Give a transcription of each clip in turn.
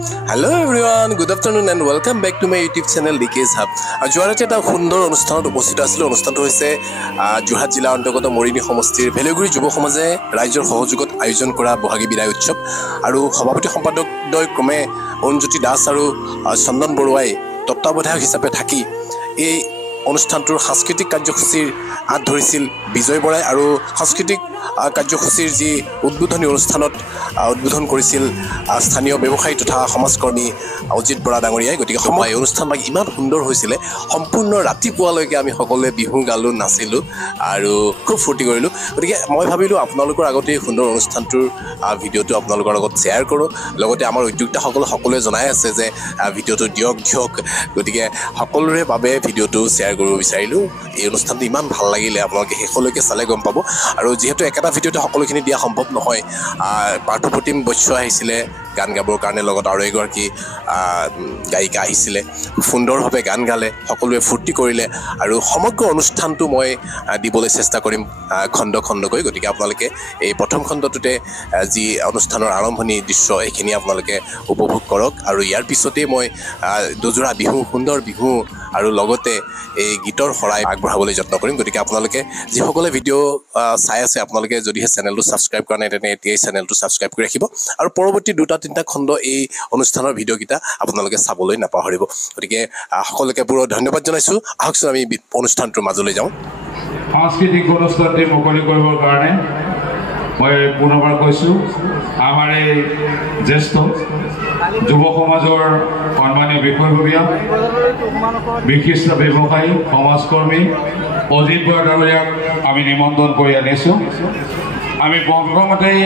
Hello everyone, good afternoon and welcome back to my YouTube channel DK's Hub. Ajuarate eta khundor onusthanot upostito asile onusthanto hoise Jorhat jila antogoto Morini সমষ্টিৰ ভেলগুৰি যুৱ সমাজে ৰাজ্যৰ সহযোগত আয়োজন কৰা বহাগী বিদায় উৎসৱ আৰু সভাপতি সম্পাদক দয় ক্ৰমে অঞ্জুতি দাস আৰু চন্দন বৰুৱাই তত্ত্বাৱধায়ক হিচাপে থাকি এই অনুষ্ঠানটোৰ সাংস্কৃতিক কাৰ্যসূচীৰ হাত ধৰিছিল বিজয় বৰাই আৰু সাংস্কৃতিক কাৰ্যসূচীৰ যি উদ্বোধনী অনুষ্ঠানত উদ্বোধন কৰিছিল স্থানীয় ব্যৱসায়ী তথা সমাজকৰ্মী অজিত বৰা ডাঙৰীয়াই গতিকে সময় অনুষ্ঠানভাগ ইমান সুন্দৰ হৈছিলে সম্পূৰ্ণ ৰাতিপুৱালৈকে আমি সকলোৱে বিহু গালো নাচিলো আৰু খুব ফূৰ্তি কৰিলো গতিকে মই ভাবিলো আপোনালোকৰ আগতে সুন্দৰ অনুষ্ঠানটোৰ ভিডিঅটো আপোনালোকৰ লগত শ্বেয়াৰ কৰো লগতে আমাৰ উদ্যোক্তাসকলে সকলোৱে জনাই আছে যে ভিডিঅটো দিয়ক গতিকে সকলোৰে বাবে ভিডিঅটো শ্বেয়াৰ কৰিব বিচাৰিলো এই অনুষ্ঠানটো ইমান ভাল লাগিলে আপোনালোকে শেষলৈকে চালে গম পাব আৰু যেহেতু একেটা ভিডিঅতে সকলোখিনি দিয়া সম্ভৱ নহয় পাৰ্থপ্ৰতিম বৈশ্য আহিছিলে গান গাবৰ কাৰণে লগত আৰু এগৰাকী গায়িকা আহিছিলে সুন্দৰভাৱে গান গালে সকলোৱে ফূৰ্তি কৰিলে আৰু সমগ্ৰ অনুষ্ঠানটো মই দিবলৈ চেষ্টা কৰিম খণ্ডকৈ গতিকে আপোনালোকে এই প্ৰথম খণ্ডটোতে যি অনুষ্ঠানৰ আৰম্ভণি দৃশ্য এইখিনি আপোনালোকে উপভোগ কৰক আৰু ইয়াৰ পিছতে মই দুজোৰা বিহু সুন্দৰ বিহু আৰু লগতে এই গীতৰ শৰাই আগবঢ়াবলৈ যত্ন কৰিম গতিকে আপোনালোকে যিসকলে ভিডিঅ' চাই আছে আপোনালোকে যদিহে চেনেলটো ছাবস্ক্ৰাইব কৰা নাই তেনে এতিয়াই চেনেলটো ছাবস্ক্ৰাইব কৰি ৰাখিব আৰু পৰৱৰ্তী 2-3টা খণ্ড এই অনুষ্ঠানৰ ভিডিঅ'কেইটা আপোনালোকে চাবলৈ নাপাহৰিব গতিকে সকলোকে পুৰো ধন্যবাদ জনাইছো আহকচোন আমি অনুষ্ঠানটোৰ মাজলৈ যাওঁ সাংস্কৃতিক অনুষ্ঠানটি মুকলি কৰিবৰ কাৰণে মই পুনৰবাৰ কৈছোঁ আমাৰ এই জ্যেষ্ঠ যুৱ সমাজৰ সন্মানীয় বিষয়ববীয়া বিশিষ্ট ব্যৱসায়ী সমাজকৰ্মী অজিত বৰা ডাঙৰীয়াক আমি নিমন্ত্ৰণ কৰি আনিছোঁ আমি প্ৰথমতেই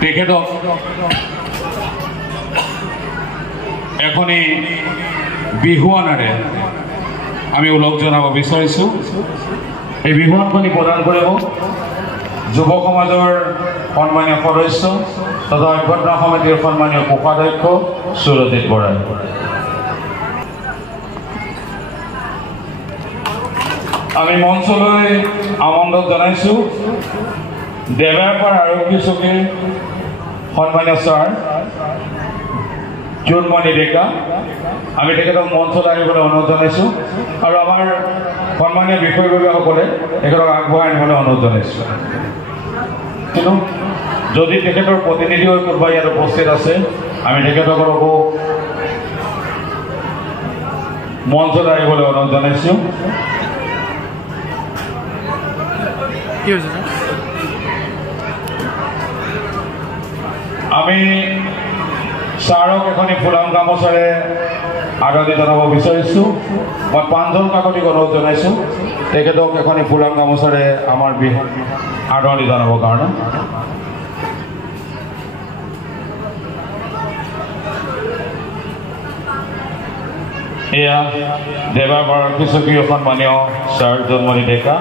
তেখেতক এখনি বিহুৱানেৰে আমি ওলগ জনাব বিচাৰিছোঁ এই বিহুৱানখনি প্ৰদান কৰিব যুৱ সমাজৰ সন্মানীয় সদস্য তথা অভ্যৰ্থনা সমিতিৰ সন্মানীয় কোষাধ্যক্ষ সুৰজিত বৰাই আমি মঞ্চলৈ আমন্ত্ৰণ জনাইছোঁ দেৱাৰপাৰ আৰক্ষী চকীৰ সন্মানীয় ছাৰ জোনমণি ডেকা আমি তেখেতক মঞ্চলৈ আহিবলৈ অনুৰোধ জনাইছোঁ আৰু আমাৰ সন্মানীয় বিষয়ববীয়াসকলে তেখেতক আগবঢ়াই আনিবলৈ অনুৰোধ জনাইছোঁ কিন্তু যদি তেখেতৰ প্ৰতিনিধি হৈ কোনোবা ইয়াত উপস্থিত আছে আমি তেখেতসকলকো মঞ্চলৈ আহিবলৈ অনুৰোধ জনাইছোঁ আমি ছাৰক এখনি ফুলাম গামোচাৰে আদৰণি জনাব বিচাৰিছোঁ মই প্ৰাঞ্জল কাকতিক অনুৰোধ জনাইছোঁ তেখেতক এখনি ফুলাম গামোচাৰে আমাৰ আদৰণি জনাবৰ কাৰণে এয়া দেৱাপাৰ আৰক্ষী চকীৰ সন্মানীয় ছাৰ জোনমণি ডেকা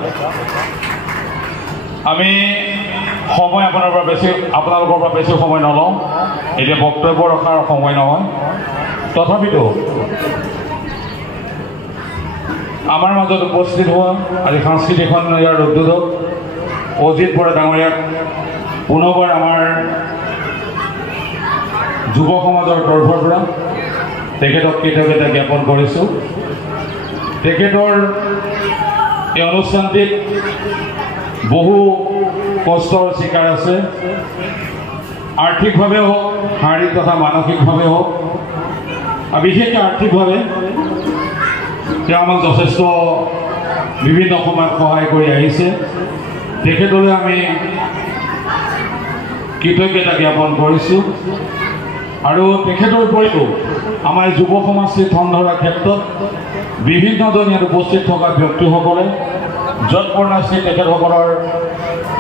আমি সময় আপোনালোকৰ পৰা বেছি সময় নলওঁ এতিয়া বক্তব্য ৰখাৰ সময় নহয় তথাপিতো আমাৰ মাজত উপস্থিত হোৱা আজি সাংস্কৃতিক সন্মিলনৰ উদ্বোধক অজিত বৰা ডাঙৰীয়াক পুনৰবাৰ আমাৰ যুৱ সমাজৰ তৰফৰ পৰা তেখেতক কৃতজ্ঞতা জ্ঞাপন কৰিছোঁ তেখেতৰ এই অনুষ্ঠানটিত বহু কষ্টৰ স্বীকাৰ আছে আৰ্থিকভাৱে হওক শাৰীৰিক তথা মানসিকভাৱে হওক আৰু বিশেষকৈ আৰ্থিকভাৱে তেওঁ আমাক যথেষ্ট বিভিন্ন সময়ত সহায় কৰি আহিছে তেখেতলৈ আমি কৃতজ্ঞতা জ্ঞাপন কৰিছোঁ আৰু তেখেতৰ উপৰিও আমাৰ যুৱ সমাজটি ঠন ধৰাৰ ক্ষেত্ৰত বিভিন্নজন ইয়াত উপস্থিত থকা ব্যক্তিসকলে যৎপৰোনাস্তি তেখেতসকলৰ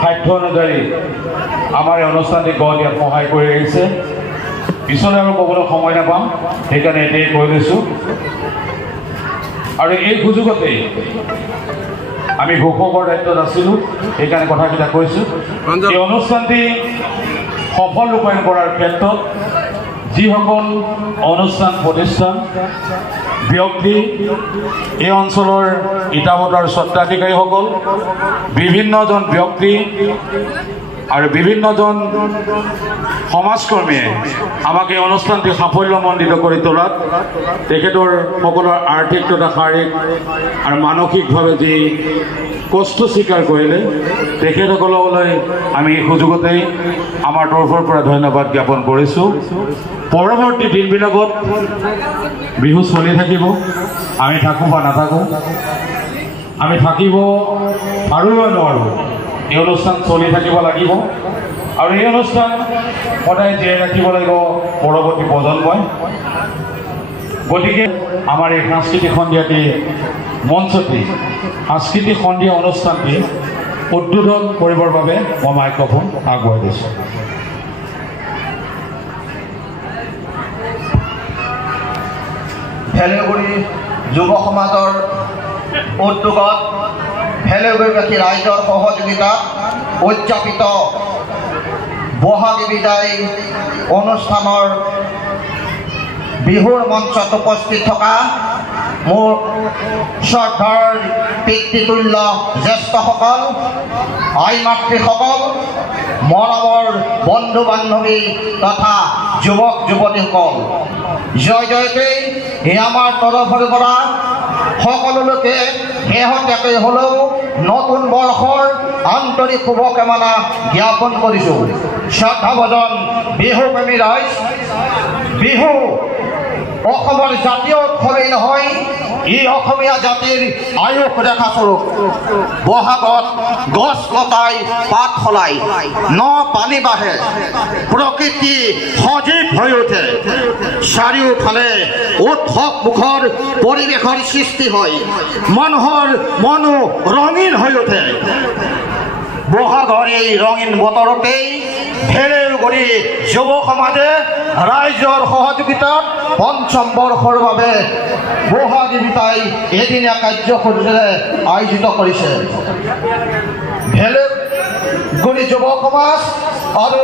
সাধ্য অনুযায়ী আমাৰ এই অনুষ্ঠানটি গঢ় দিয়াত সহায় কৰি আহিছে পিছলৈ আৰু ক'বলৈ সময় নাপাম সেইকাৰণে এতিয়াই কৈ লৈছোঁ আৰু এই সুযোগতেই আমি ঘোষকৰ দায়িত্বত আছিলোঁ সেইকাৰণে কথাকেইটা কৈছোঁ এই অনুষ্ঠানটি সফল ৰূপায়ণ কৰাৰ ক্ষেত্ৰত যিসকল অনুষ্ঠান প্ৰতিষ্ঠান ব্যক্তি এই অঞ্চলৰ ইটাবতাৰ স্বত্বাধিকাৰীসকল বিভিন্নজন ব্যক্তি আৰু বিভিন্নজন সমাজকৰ্মীয়ে আমাক এই অনুষ্ঠানটি সাফল্যমণ্ডিত কৰি তোলাত তেখেতৰ সকলৰ আৰ্থিক তথা শাৰীৰিক আৰু মানসিকভাৱে যি কষ্ট স্বীকাৰ কৰিলে তেখেতসকললৈ আমি এই সুযোগতেই আমাৰ তৰফৰ পৰা ধন্যবাদ জ্ঞাপন কৰিছোঁ। পৰৱৰ্তী দিনবিলাকত বিহু চলি থাকিব, আমি থাকোঁ বা নাথাকোঁ, আমি থাকিব পাৰোঁ বা নোৱাৰোঁ, এই অনুষ্ঠান চলি থাকিব লাগিব আৰু এই অনুষ্ঠান সদায় জীয়াই ৰাখিব লাগিব পৰৱৰ্তী প্ৰজন্মই। গতিকে আমাৰ এই সাংস্কৃতিক সন্ধিয়াটি মঞ্চটি সাংস্কৃতিক সন্ধিয়া অনুষ্ঠানটি উদ্বোধন কৰিবৰ বাবে মই মাইক্ৰফোন আগবঢ়াই দিছোঁ। ভেলেগুৰি যুৱ সমাজৰ উদ্যোগত ভেলেগুৰিবাসী ৰাইজৰ সহযোগিতাত উদযাপিত বহাগী বিদায় অনুষ্ঠানৰ বিহুৰ মঞ্চত উপস্থিত থকা মোৰ শ্ৰদ্ধাৰ পিতৃতুল্য জ্যেষ্ঠসকল, আই মাতৃসকল, মৰমৰ বন্ধু বান্ধৱী তথা যুৱক যুৱতীসকল, জয় জয়তেই আমাৰ তৰফৰ পৰা সকলোকে শেহতীয়াকৈ হ'লেও নতুন বৰ্ষৰ আন্তৰিক শুভকামনা জ্ঞাপন কৰিছোঁ। শ্ৰদ্ধাভজন বিহুপ্ৰেমী ৰাইজ, বিহু অসমৰ জাতীয় উৎসৱেই নহয়, ই অসমীয়া জাতিৰ আয়ুস ৰেখাস্বৰূপ। বহাগত গছ লতাই পাত সলাই, ন পানী বাঢ়ে, প্ৰকৃতি সজীৱ হৈ উঠে, চাৰিওফালে উৎসৱ মুখৰ পৰিৱেশৰ সৃষ্টি হয়, মানুহৰ মনো ৰঙীন হৈ উঠে। বহাগৰ এই ৰঙীন বতৰতেই ভেলেগুৰি যুৱ সমাজে ৰাইজৰ সহযোগিতাত পঞ্চম বৰ্ষৰ বাবে বহাগী বিদায় এদিনীয়া কাৰ্যসূচীৰে আয়োজিত কৰিছে। ভেলেগুৰি যুৱ সমাজ আৰু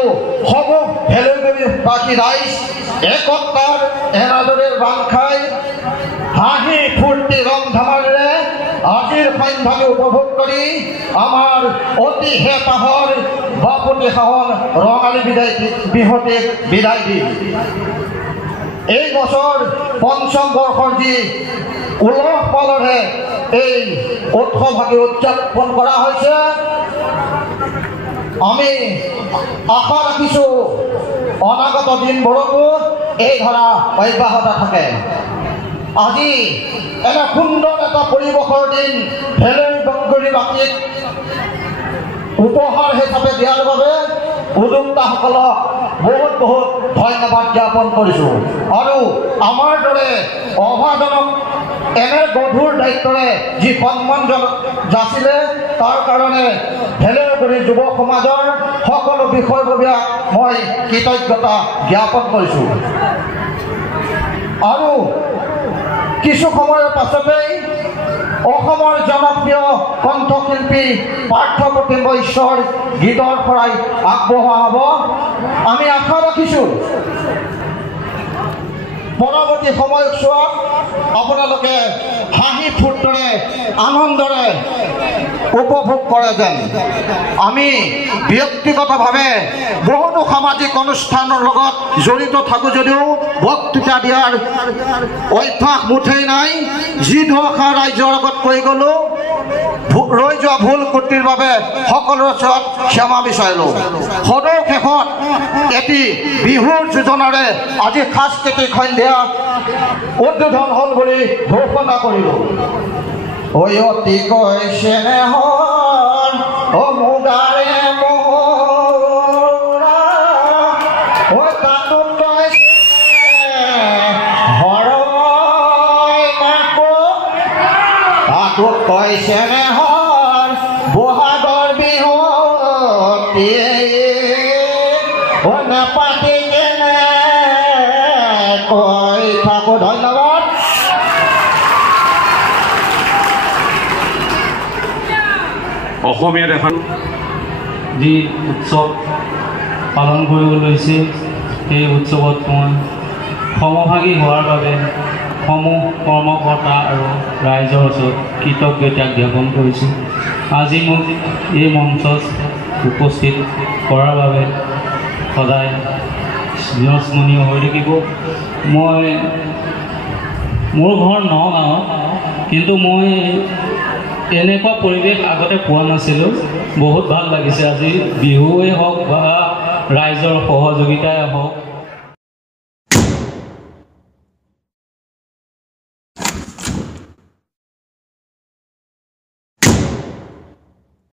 সমূহ ভেলেগুৰিবাসী ৰাইজ একতাৰ এনাদৰে বান্ধ খাই হাঁহি ফূৰ্তি ৰং ধেমালিৰে আজিৰ সন্ধ্যাটো উপভোগ কৰি আমাৰ অতি হেঁপাহৰ বাপুতি সাহোন ৰঙালী বিহুটিক বিদায় দি এই বছৰ পঞ্চম বৰ্ষৰ যি উলহ পালৰে এই উৎসৱভাৱে উদযাপন কৰা হৈছে, আমি আশা ৰাখিছোঁ অনাগত দিনবোৰতো এই ধাৰা অব্যাহত থাকে। আজি এনে সুন্দৰ এটা পৰিৱেশৰ দিন ভেলেগুৰিবাসীক উপহাৰ হিচাপে দিয়াৰ বাবে উদ্যোক্তাসকলক বহুত বহুত ধন্যবাদ জ্ঞাপন কৰিছোঁ। আৰু আমাৰ দৰে অভাজনক এনে গধুৰ দায়িত্বৰে যি সন্মান যাচিলে তাৰ কাৰণে ভেলেগুৰি যুৱ সমাজৰ সকলো বিষয়ববীয়াক মই কৃতজ্ঞতা জ্ঞাপন কৰিছোঁ। আৰু কিছু সময়ৰ পাছতেই অসমৰ জনপ্ৰিয় কণ্ঠশিল্পী পাৰ্থপ্ৰতিম বৈশ্যৰ গীতৰ শৰাই আগবঢ়োৱা হ'ব। আমি আশা ৰাখিছোঁ পৰৱৰ্তী সময়ছোৱাত আপোনালোকে হাঁহি ফূৰ্তিৰে আনন্দৰে উপভোগ কৰে যেন। আমি ব্যক্তিগতভাৱে বহুতো সামাজিক অনুষ্ঠানৰ লগত জড়িত থাকোঁ যদিও বক্তৃতা দিয়াৰ অভ্যাস মুঠেই নাই। যি দুআষাৰ ৰাইজৰ আগত কৈ গ'লোঁ, ৰৈ যোৱা ভুল ত্ৰুটিৰ বাবে সকলোৰে ওচৰত ক্ষমা বিচাৰিলোঁ। সদৌ শেষত এটি বিহুৰ যোজনাৰে আজি সাংস্কৃতিক সন্ধিয়া উদ্বোধন হ'ল বুলি ঘোষণা কৰিলোঁ। অতিকৈ চেনেহৰ মুগাৰে মোৰা, তাতোত কৈ চেনেহৰ বহাগৰ বিহু নেপাতি কেনে কৈ থাকোঁ। ধন্যবাদ। অসমীয়া দেশত যি উৎসৱ পালন কৰিব লৈছে, সেই উৎসৱত মই সমভাগী হোৱাৰ বাবে সমূহ কৰ্মকৰ্তা আৰু ৰাইজৰ ওচৰত কৃতজ্ঞতা জ্ঞাপন কৰিছোঁ। আজি মোক এই মঞ্চত উপস্থিত কৰাৰ বাবে সদায় স্মৰণীয় হৈ থাকিব। মোৰ ঘৰ নগাঁও, কিন্তু মই এনেকুৱা পৰিৱেশ আগতে পোৱা নাছিলোঁ। বহুত ভাল লাগিছে। আজি বিহুৱেই হওক বা ৰাইজৰ সহযোগিতাই হওক